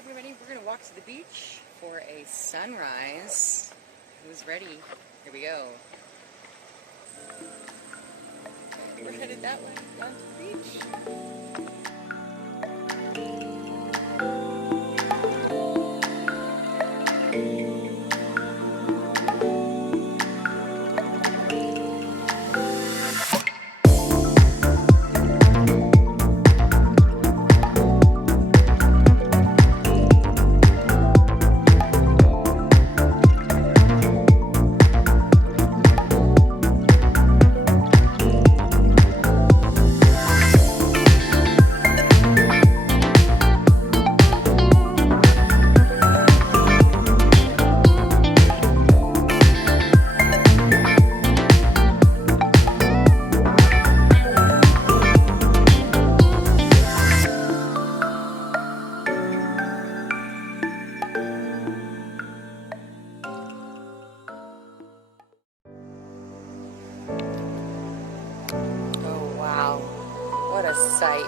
everybody. We're going to walk to the beach for a sunrise. Who's ready? Here we go. Okay, we're headed that way, down to the beach. What a sight.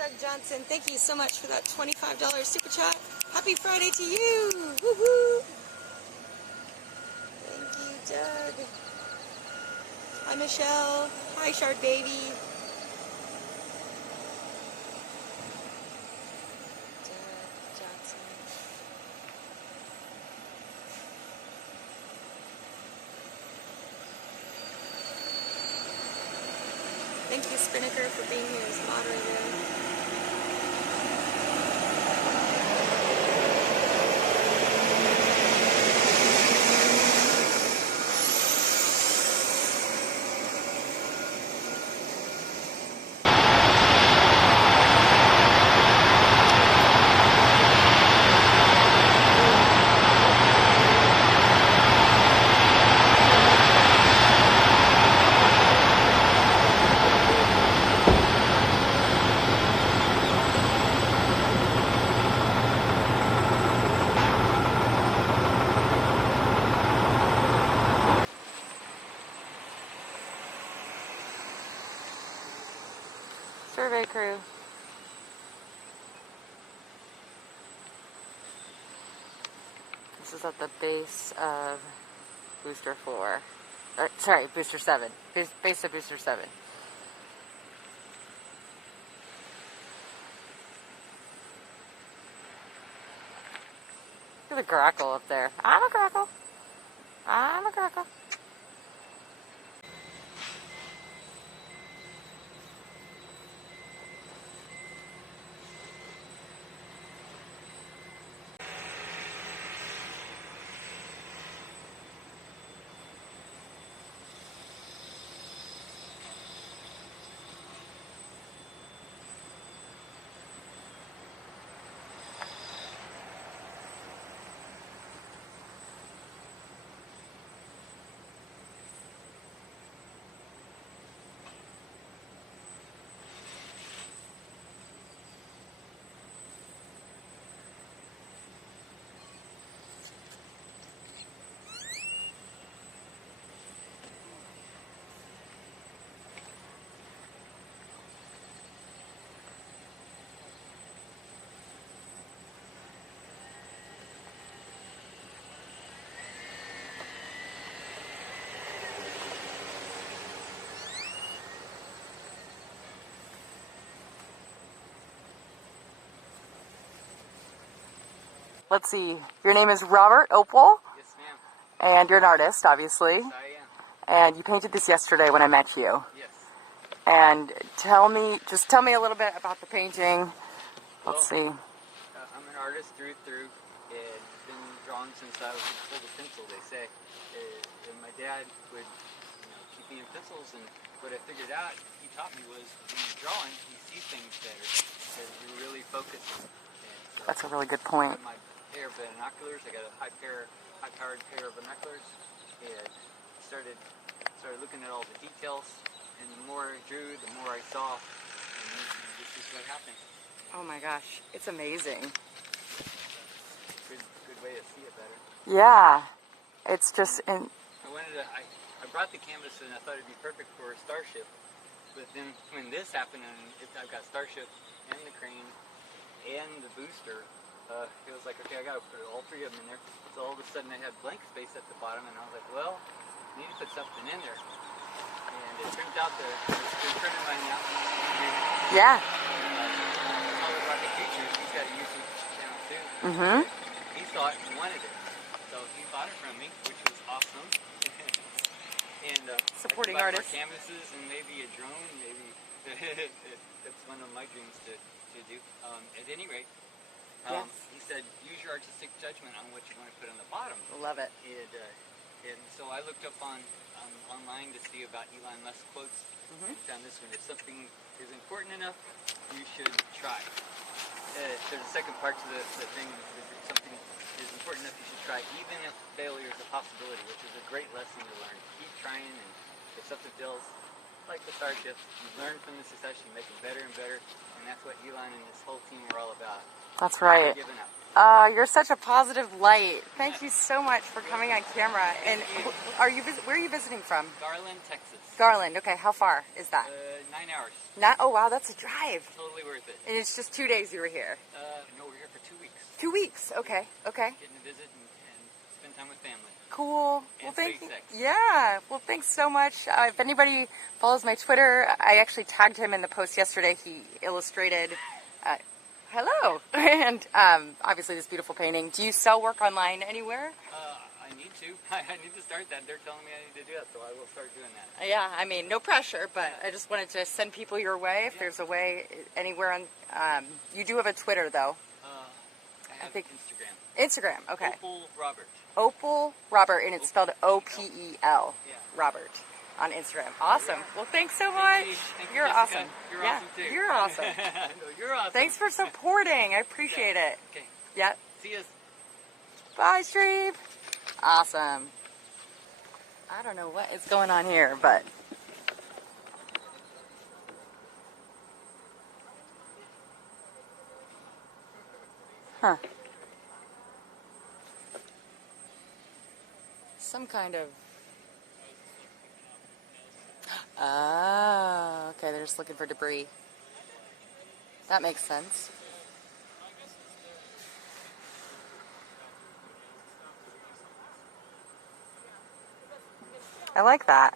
Doug Johnson, thank you so much for that $25 super chat. Happy Friday to you! Woohoo! Thank you, Doug. Hi, Michelle. Hi, Shard Baby. Doug Johnson. Thank you, Spinnaker, for being here as moderator. Survey crew. This is at the base of Booster 4. Or, sorry, Booster 7. Base of Booster 7. a grackle up there. I'm a grackle. I'm a grackle. Let's see. Your name is Robert Opal? Yes, ma'am. And you're an artist, obviously. Yes, I am. And you painted this yesterday when I met you. Yes. And just tell me a little bit about the painting. Let's see. I'm an artist through and through. And been drawing since I was hold a pencil, they say. And my dad would, keep me in pencils. And what I figured out, he taught me was when you're drawing, you see things better because you're really focusing. And so That's a really good point. my pair of binoculars, I got a high-powered pair of binoculars, and started looking at all the details. And the more I drew, the more I saw, and this is what happened. Oh my gosh, it's amazing. Good way to see it better. Yeah, it's just I brought the canvas and I thought it'd be perfect for a Starship, but then when this happened and I've got Starship and the crane and the booster, it was like, okay, I gotta put all three of them in there. So all of a sudden I had blank space at the bottom, and I was like, well, I need to put something in there. And it turns out that the friend of mine now, yeah. all the rocket features, he's got a YouTube channel too. Mm-hmm. He saw it and wanted it, so he bought it from me, which was awesome. And Supporting I artists. more canvases and maybe a drone, maybe that's one of my dreams to do. At any rate, Yes. he said use your artistic judgment on what you want to put on the bottom. Love it. And so I looked up online to see about Elon Musk quotes. Mm-hmm. And found this one: if something is important enough, you should try. There's a second part to the thing: if something is important enough, you should try, even if failure is a possibility, which is a great lesson to learn. Keep trying, and if something fails, like the Starship, you learn from the success, you make it better and better, and that's what Elon and his whole team are all about. That's right. Not giving up. You're such a positive light. Thank you so much for coming on camera. And where are you visiting from? Garland, Texas. Garland. Okay, how far is that? 9 hours. Oh wow, that's a drive. Totally worth it. And it's just 2 days you were here. No, we're here for 2 weeks. 2 weeks. Okay. Okay. Getting to visit and spend time with family. Cool. And Well, thank you. SpaceX. Yeah. Well, thanks so much. If anybody follows my Twitter, I actually tagged him in the post yesterday. He illustrated. Hello. And obviously this beautiful painting. Do you sell work online anywhere? I need to. I need to start that. They're telling me I need to do that, so I will start doing that. Yeah, I mean, no pressure, but I just wanted to send people your way if there's a way anywhere on. You do have a Twitter, though. I have think- Instagram. Instagram, okay. Opal Robert. Opal Robert, and it's spelled O-P-E-L. Yeah. Robert on Instagram. Awesome. Well, thanks so much. Thank you, You're Jessica. awesome. You're yeah, awesome too. you're awesome. No, you're awesome. Thanks for supporting. I appreciate it. Okay. Yep. See you. Bye, Streep. Awesome. I don't know what is going on here, but. Huh. Some kind of. Oh, okay, they're just looking for debris. That makes sense. I like that.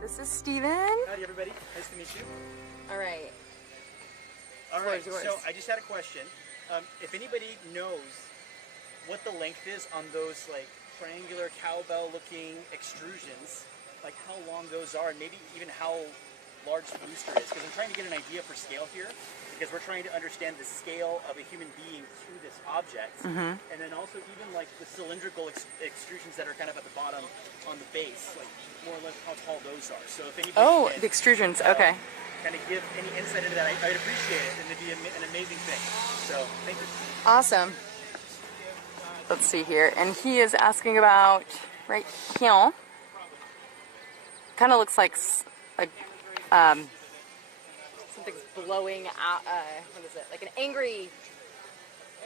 This is Steven. Howdy everybody, nice to meet you. All right. Alright, Yours. so I just had a question. If anybody knows what the length is on those like triangular cowbell looking extrusions, like how long those are, and maybe even how large the booster is, because I'm trying to get an idea for scale here, because we're trying to understand the scale of a human being through this object, and then also even like the cylindrical extrusions that are kind of at the bottom on the base, like more or less how tall those are. So if anybody can, The extrusions. Okay. kind of give any insight into that, I'd appreciate it, and it'd be an amazing thing. So thank you. Awesome. Let's see here. And he is asking about, right, Kyon. Kind of looks like something's blowing out, what is it? Like an angry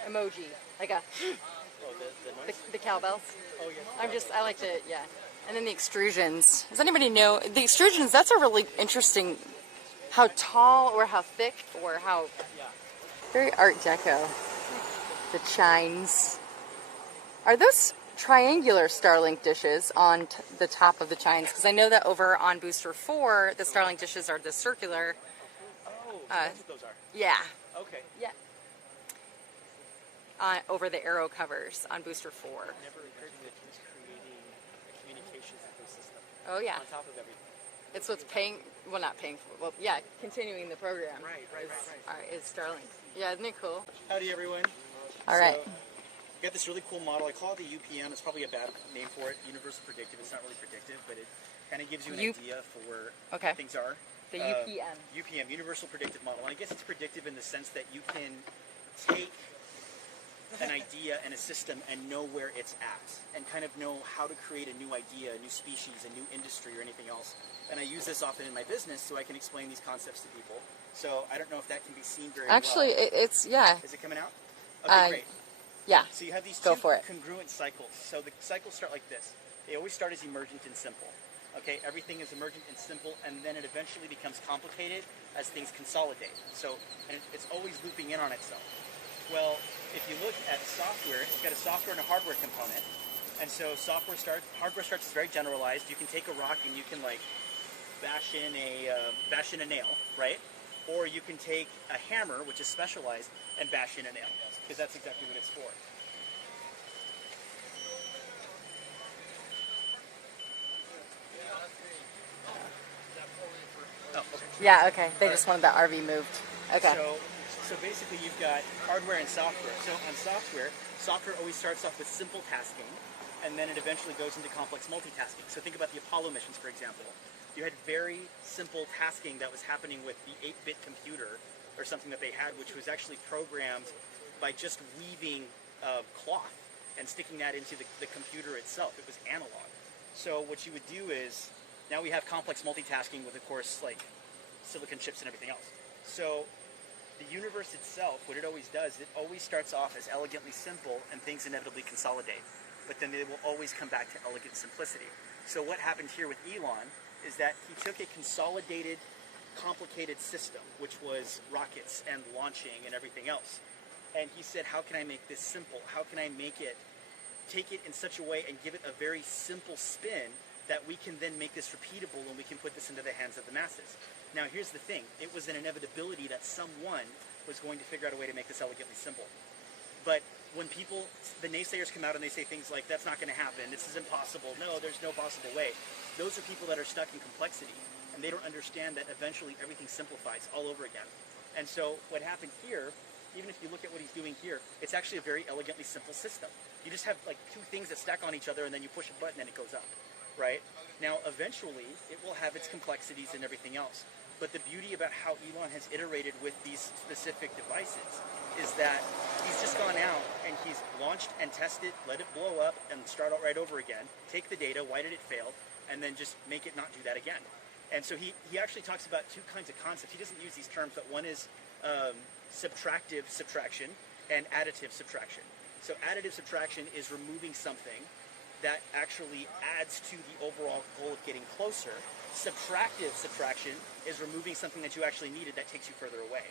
emoji. Like a, the cowbells. Oh, yeah. I like to, yeah. And then the extrusions. Does anybody know? The extrusions, that's a really interesting, how tall or how thick or how, very Art Deco. The chines. Are those triangular Starlink dishes on the top of the chines? Because I know that over on Booster 4, the Starlink dishes are the circular. Oh, so that's what those are. Yeah. Okay. Yeah. Over the arrow covers on Booster 4. Never occurred to me that he was creating a communications ecosystem Oh, yeah. on top of everything. It's what's paying, well, not paying for, well, yeah, continuing the program. Right. Is Starlink. Yeah, isn't it cool? Howdy, everyone. All right. So, I got this really cool model. I call it the UPM. It's probably a bad name for it. Universal Predictive. It's not really predictive, but it kind of gives you an idea for where things are. The UPM. UPM, Universal Predictive Model. And I guess it's predictive in the sense that you can take an idea and a system and know where it's at, and kind of know how to create a new idea, a new species, a new industry, or anything else. And I use this often in my business so I can explain these concepts to people. So I don't know if that can be seen very Actually, well. it's, yeah. Is it coming out? Okay, great. Yeah. So you have these Go two for it. congruent cycles. So the cycles start like this. They always start as emergent and simple. Okay, everything is emergent and simple, and then it eventually becomes complicated as things consolidate. So, and it's always looping in on itself. Well, if you look at software, it's got a software and a hardware component. And so hardware starts is very generalized. You can take a rock and you can like bash in a nail, right? Or you can take a hammer, which is specialized, and bash in a nail, because that's exactly what it's for. Oh, okay. Yeah, okay. They just wanted that RV moved. Okay. So basically you've got hardware and software. So on software always starts off with simple tasking, and then it eventually goes into complex multitasking. So think about the Apollo missions, for example. You had very simple tasking that was happening with the 8-bit computer, or something that they had, which was actually programmed by just weaving cloth and sticking that into the computer itself. It was analog. So what you would do is, now we have complex multitasking with, of course, like silicon chips and everything else. So the universe itself, what it always does, it always starts off as elegantly simple, and things inevitably consolidate. But then they will always come back to elegant simplicity. So what happened here with Elon is that he took a consolidated, complicated system, which was rockets and launching and everything else. And he said, how can I make this simple? How can I take it in such a way and give it a very simple spin that we can then make this repeatable and we can put this into the hands of the masses. Now here's the thing, it was an inevitability that someone was going to figure out a way to make this elegantly simple. But when people, the naysayers come out and they say things like, that's not going to happen, this is impossible, no, there's no possible way. Those are people that are stuck in complexity, and they don't understand that eventually everything simplifies all over again. And so what happened here, even if you look at what he's doing here, it's actually a very elegantly simple system. You just have like two things that stack on each other, and then you push a button and it goes up, right? Now, eventually, it will have its complexities and everything else. But the beauty about how Elon has iterated with these specific devices is that he's just gone out and he's launched and tested, let it blow up, and start out right over again, take the data, why did it fail, and then just make it not do that again. And so he actually talks about two kinds of concepts. He doesn't use these terms, but one is subtractive subtraction and additive subtraction. So additive subtraction is removing something that actually adds to the overall goal of getting closer. Subtractive subtraction is removing something that you actually needed that takes you further away.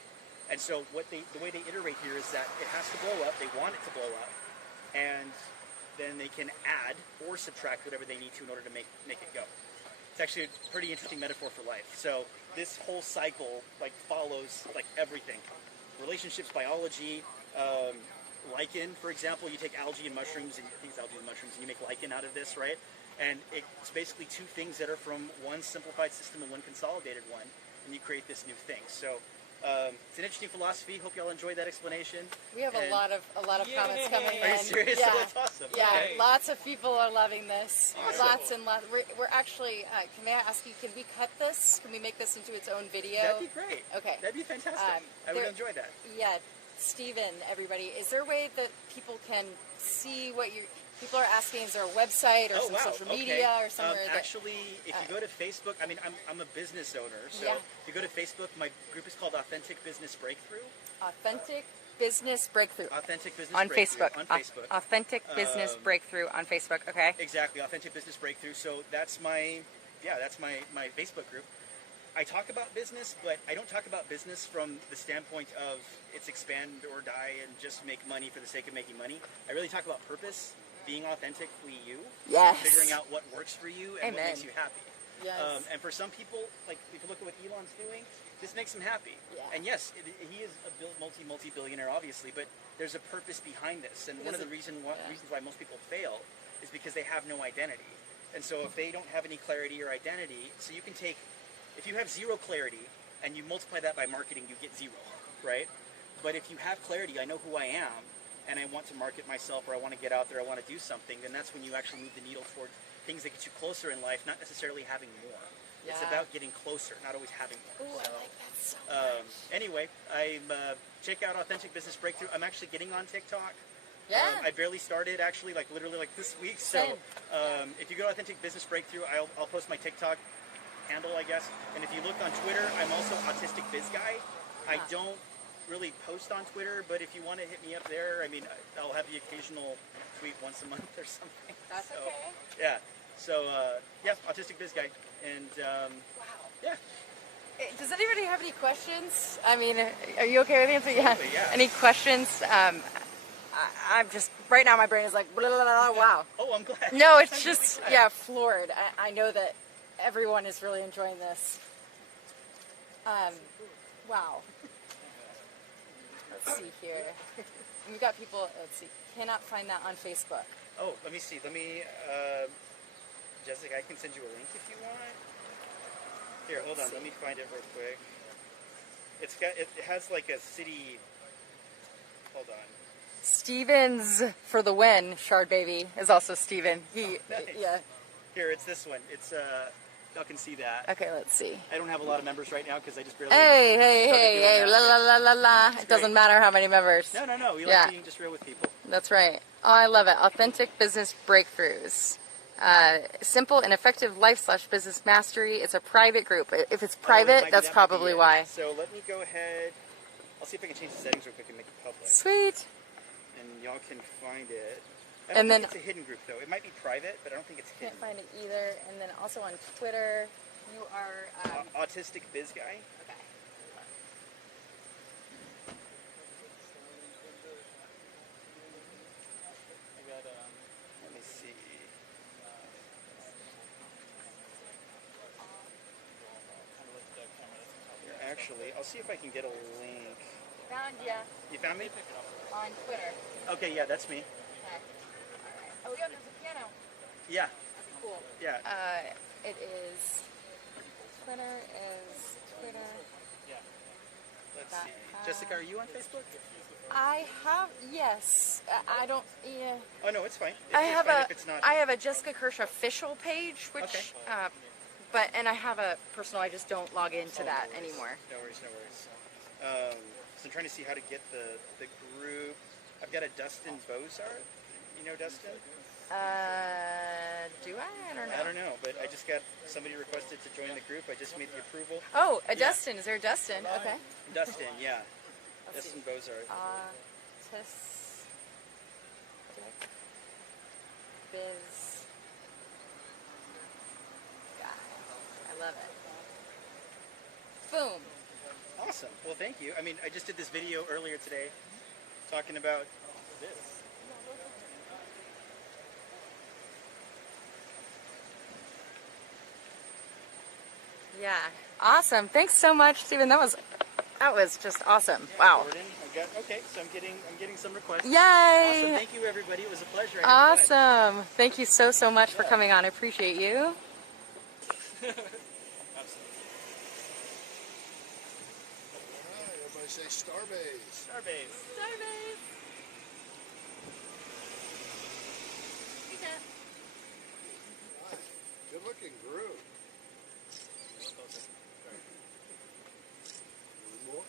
And so the way they iterate here is that it has to blow up, they want it to blow up, and then they can add or subtract whatever they need to in order to make it go. It's actually a pretty interesting metaphor for life. So this whole cycle like follows like everything. Relationships, biology, lichen, for example, you take algae and mushrooms, and I think it's algae and mushrooms, and you make lichen out of this, right? And it's basically two things that are from one simplified system and one consolidated one, and you create this new thing. So it's an interesting philosophy. Hope y'all enjoyed that explanation. We have a lot of comments coming in. Are you serious? Yeah. That's awesome. Yeah, Okay. lots of people are loving this. Awesome. Lots and lots. We're actually. Can I ask you? Can we cut this? Can we make this into its own video? That'd be great. Okay. That'd be fantastic. I would enjoy that. Yeah, Steven, everybody, is there a way that people can see what you? People are asking, is there a website or some social media or somewhere? Actually, if you go to Facebook, I mean, I'm a business owner, so Yeah. if you go to Facebook, my group is called Authentic Business Breakthrough. Authentic Business Breakthrough. Authentic Business On Breakthrough. Facebook. On Facebook. Authentic Business Breakthrough on Facebook. Okay. Exactly, Authentic Business Breakthrough. So that's my Facebook group. I talk about business, but I don't talk about business from the standpoint of it's expand or die and just make money for the sake of making money. I really talk about purpose, being authentically you, Yes. and figuring out what works for you and what Amen. makes you happy. Yes. And for some people, like if you look at what Elon's doing, this makes him happy. Yeah. And yes, he is a multi-billionaire, obviously, but there's a purpose behind this. And one of the reasons why most people fail is because they have no identity. And so if they don't have any clarity or identity, so you can take, if you have zero clarity and you multiply that by marketing, you get zero, right? But if you have clarity, I know who I am, and I want to market myself, or I want to get out there, I want to do something, then that's when you actually move the needle toward things that get you closer in life, not necessarily having more. It's Yeah. about getting closer, not always having more. Ooh, I So, like that so much. anyway, check out Authentic Business Breakthrough. I'm actually getting on TikTok. Yeah. I barely started, actually, like literally like this week. So if you go to Authentic Business Breakthrough, I'll post my TikTok handle, I guess. And if you look on Twitter, I'm also Autistic Biz Guy. I don't really post on Twitter, but if you want to hit me up there, I mean, I'll have the occasional tweet once a month or something. That's so, okay. Yeah. So, yeah, Autistic Biz Guy. And, yeah. Does anybody have any questions? I mean, are you okay with answering? Absolutely, yeah. Any questions? I'm just, right now my brain is like, blah, blah, blah, wow. Oh, I'm glad. No, it's I'm just, really glad. yeah, floored. I know that everyone is really enjoying this. Wow. Let's see here. We've got people, let's see, cannot find that on Facebook. Oh, let me see. Jessica, I can send you a link if you want. Here, hold on. Let me find it real quick. It has like a city. Hold on. Stevens for the win, Shard Baby, is also Steven. Nice. Yeah. Here, it's this one. It's y'all can see that. Okay, let's see. I don't have a lot of members right now because I just barely. Hey, doing la that. la la la la. It doesn't great. matter how many members. No. We Yeah. like being just real with people. That's right. Oh, I love it. Authentic business breakthroughs. Simple and effective life/business mastery. It's a private group. If it's private, that's probably why. So let me go ahead. I'll see if I can change the settings real quick and make it public. Sweet. And y'all can find it. I And don't then- think it's a hidden group though. It might be private, but I don't think it's hidden. Can't find it either. And then also on Twitter, you are. Autistic Biz Guy. Okay. Let me see. Here, actually, I'll see if I can get a link. Found ya You found me? on Twitter. Okay, yeah, that's me. Okay. All right. Oh yeah, there's a piano. Yeah, Cool. yeah. It is. Twitter is Twitter. Let's see. Jessica, are you on Facebook? I have, yes. I don't. Yeah. Oh no, it's fine. I It's have fine a. if it's not. I have a Jessica Kirsh official page, which. Okay. And I have a personal. I just don't log into that no worries. anymore. No worries, no worries. So I'm trying to see how to get the group. I've got a Dustin Bozart. You know Dustin? Do I? I don't know. I don't know, but I just got somebody requested to join the group. I just made the approval. Oh, a Yeah. Dustin. Is there a Dustin? Okay. Dustin, yeah. Let's Dustin see. Bozart. Biz. God, I love it. Boom. Awesome. Well, thank you. I mean, I just did this video earlier today talking about this. Yeah. Awesome. Thanks so much, Stephen. That was just awesome. Wow. Jordan, okay, so I'm getting some requests. Yay! Awesome. Thank you, everybody. It was a pleasure. I had fun. Awesome. Thank you so much for coming on. I appreciate you. Everybody say Starbase. Starbase. Starbase. Good looking group. One more?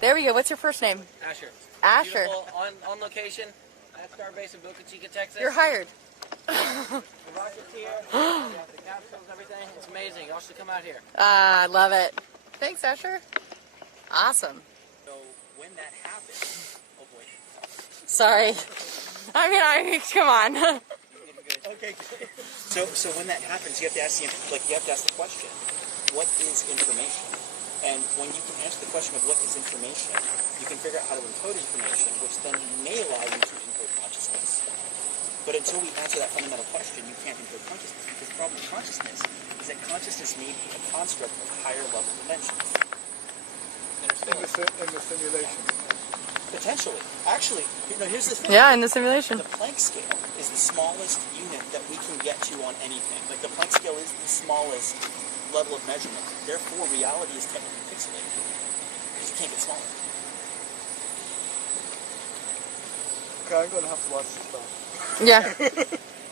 There we go. What's your first name? Asher. Asher. Beautiful, on location at Starbase in Boca Chica, Texas. You're hired. The rocket's here. We have the capsules, everything. It's amazing. Y'all should come out here. I love it. Thanks, Asher. Awesome. So when that happens, oh boy. Sorry. Come on. Okay. So when that happens, you have to ask the question, what is information? And when you can answer the question of what is information, you can figure out how to encode information, which then may allow you to encode consciousness. But until we answer that fundamental question, you can't encode consciousness, because the problem with consciousness is that consciousness may be a construct of higher level dimensions. In the simulation. Potentially. Actually, here's the thing. Yeah, in the simulation. The Planck scale is the smallest unit that we can get to on anything. Like the Planck scale is the smallest level of measurement. Therefore, reality is technically pixelated because you can't get smaller. Okay, I'm going to have to watch this back. Yeah.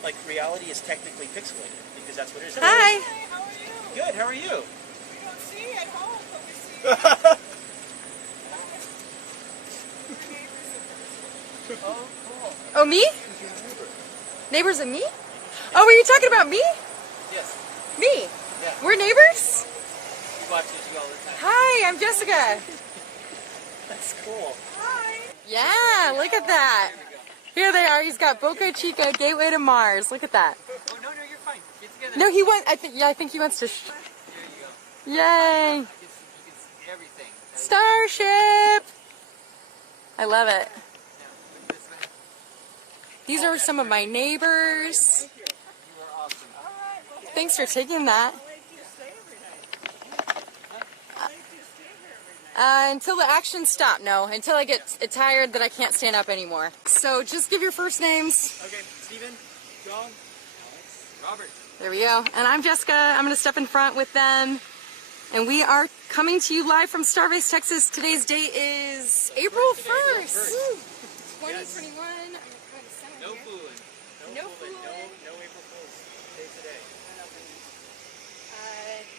Like reality is technically pixelated because that's what it is. Hi. Hey, how are you? Good. How are you? We don't see at home, but we see. Oh, cool. Oh, me? Neighbors of me? Oh, were you talking about me? Yes. Me? Yeah. We're neighbors? We watch you all the time. Hi, I'm Jessica. That's cool. Hi. Yeah, look at that. Here they are. He's got Boca Chica, Gateway to Mars. Look at that. Oh, no, you're fine. Get together. No, he went. I think he wants to. There you go. Yay! You can see everything. Starship. I love it. Now, this way. These are some of my neighbors. You are awesome. Thanks for taking that. Where do you stay every night? Where do you stay here every night? Until the action stop. No, until I get tired that I can't stand up anymore. So just give your first names. Okay, Steven, John, Alex, Robert. There we go. And I'm Jessica. I'm going to step in front with them. And we are coming to you live from Starbase, Texas. Today's date is April 1st. 2021. No fooling. No fooling. No April Fool's Day today.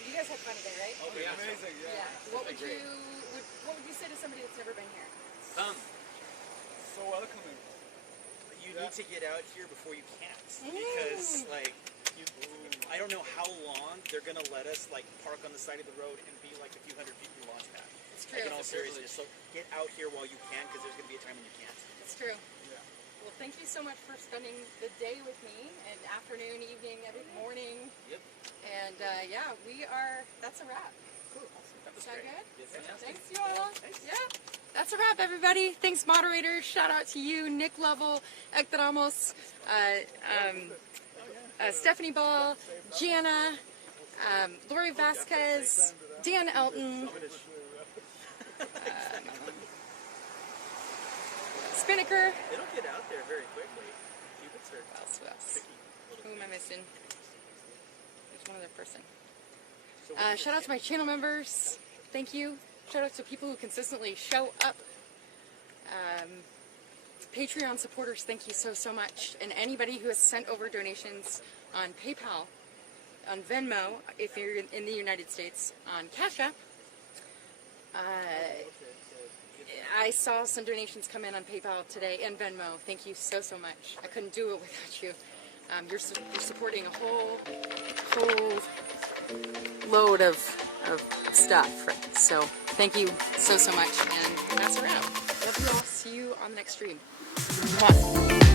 You guys had fun today, right? Oh, yeah. Amazing, yeah. What would you say to somebody that's never been here? So welcoming. You need to get out here before you can't, because like I don't know how long they're gonna let us like park on the side of the road and be like a few hundred feet from launch pad. It's true. Like in all seriousness, so get out here while you can, because there's gonna be a time when you can't. It's true. Well, thank you so much for spending the day with me, and afternoon, evening, every morning. Yep. And yeah, that's a wrap. Cool. Awesome. That was Sound great. good? Yes, ma'am. Thanks, you all. Yeah. That's a wrap, everybody. Thanks, moderators. Shout out to you, Nick Lovell, Hector Ramos, Stephanie Ball, Gianna, Lori Vasquez, Dan Elton, Spinnaker. They don't get out there very quickly. Cubits are Who else? Who am I missing? There's one other person. Shout out to my channel members. Thank you. Shout out to people who consistently show up. Patreon supporters, thank you so much. And anybody who has sent over donations on PayPal, on Venmo, if you're in the United States, on CashApp. I saw some donations come in on PayPal today and Venmo. Thank you so much. I couldn't do it without you. You're supporting a whole load of stuff. Right? So thank you so much. And that's a wrap. Love you all. See you on the next stream. Mwah.